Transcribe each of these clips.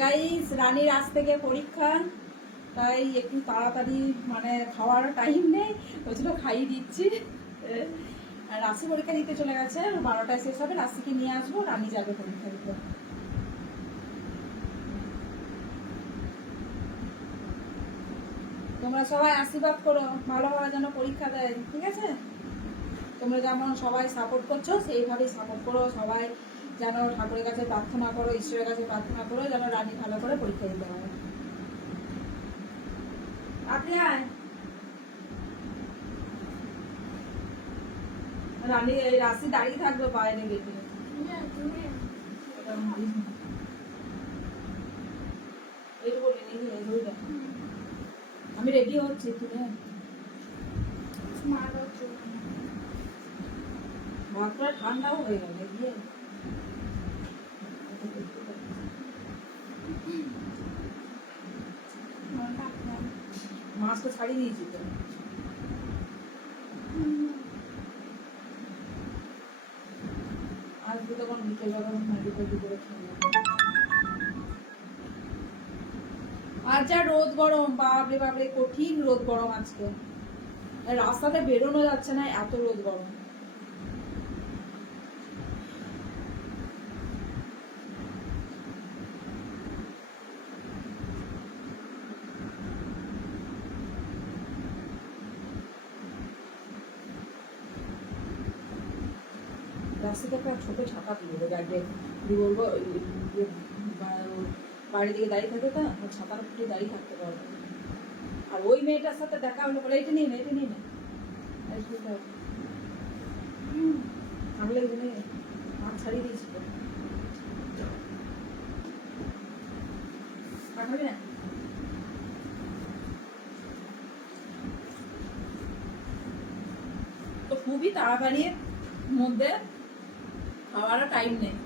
Guys, রানীর আজ থেকে পরীক্ষা, তাই একটু তাড়াতাড়ি মানে খাওয়ার টাইম নেই, ওই জন্য খাইয়ে দিচ্ছি। আর রাশি পরীক্ষা দিতে চলে গেছে, 12টায় শেষ হবে। রাশিকে নিয়ে আসবো, রানী যাবে পরীক্ষা দিতে। তোমরা সবাই আশীর্বাদ করো, ভালোভাবে যেন পরীক্ষা দেয়, ঠিক আছে? তোমরা যেমন সবাই সাপোর্ট করছো, সেইভাবেই সাপোর্ট করো। সবাই যেন ঠাকুরের কাছে প্রার্থনা করো, ঈশ্বরের কাছে প্রার্থনা করো, যেন রানী ভালো করে পরীক্ষা দিতে পারে। আপনি আয় রানী, এই রাশি দাঁড়িয়ে থাকবে বাইরে গেটে। আমি রেডি হচ্ছি, তুমি ভাতটা ঠান্ডাও হয়ে গেল গিয়ে। মাছটা ছাড়িয়ে দিয়েছি তো। আজকে তখন বিকেলবেলা মেডিকেল করে খেয়ে। আর যা রোদ গরম, বাপরে বাপরে, কঠিন রোদ গরম আজকে। রাস্তাতে বেরোনো যাচ্ছে না, এত রোদ গরম। রাস্তাতে একটা ছোট ছাতা দিয়ে গাড়ি দিয়ে বলবো, বাড়ির দিকে দাঁড়িয়ে থাকে তো, ছাতার উপরে দাঁড়িয়ে থাকতে পারবে। আর ওই মেয়েটার সাথে দেখা হলো, বলে এটা নিয়ে না, এটা নিয়ে না, তাহলে মাছ ছাড়িয়ে দিয়েছি তো। পাঠাবি না? তো খুবই তাড়াতাড়ির মধ্যে খাওয়ার টাইম নেই।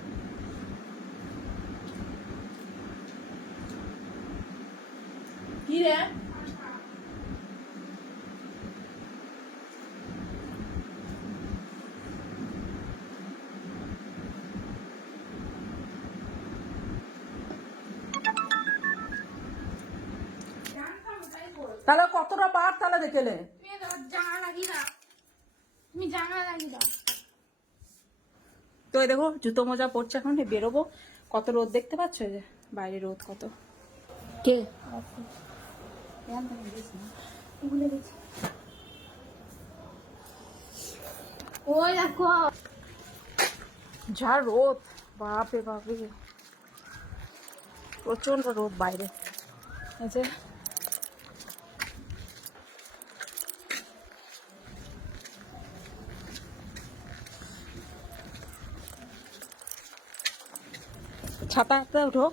কি রে? তাহলে কতটা বার তাহলে দেখেলে তো। দেখো জুতো মোজা পড়ছে, এখন বেরোবো। কত রোদ দেখতে পাচ্ছ, যে বাইরে রোদ কত। কে ওই দেখো যা রোদ, বাপরে বাপরে, প্রচন্ড রোদ বাইরে। এই যে ছাতা হাতে উঠো।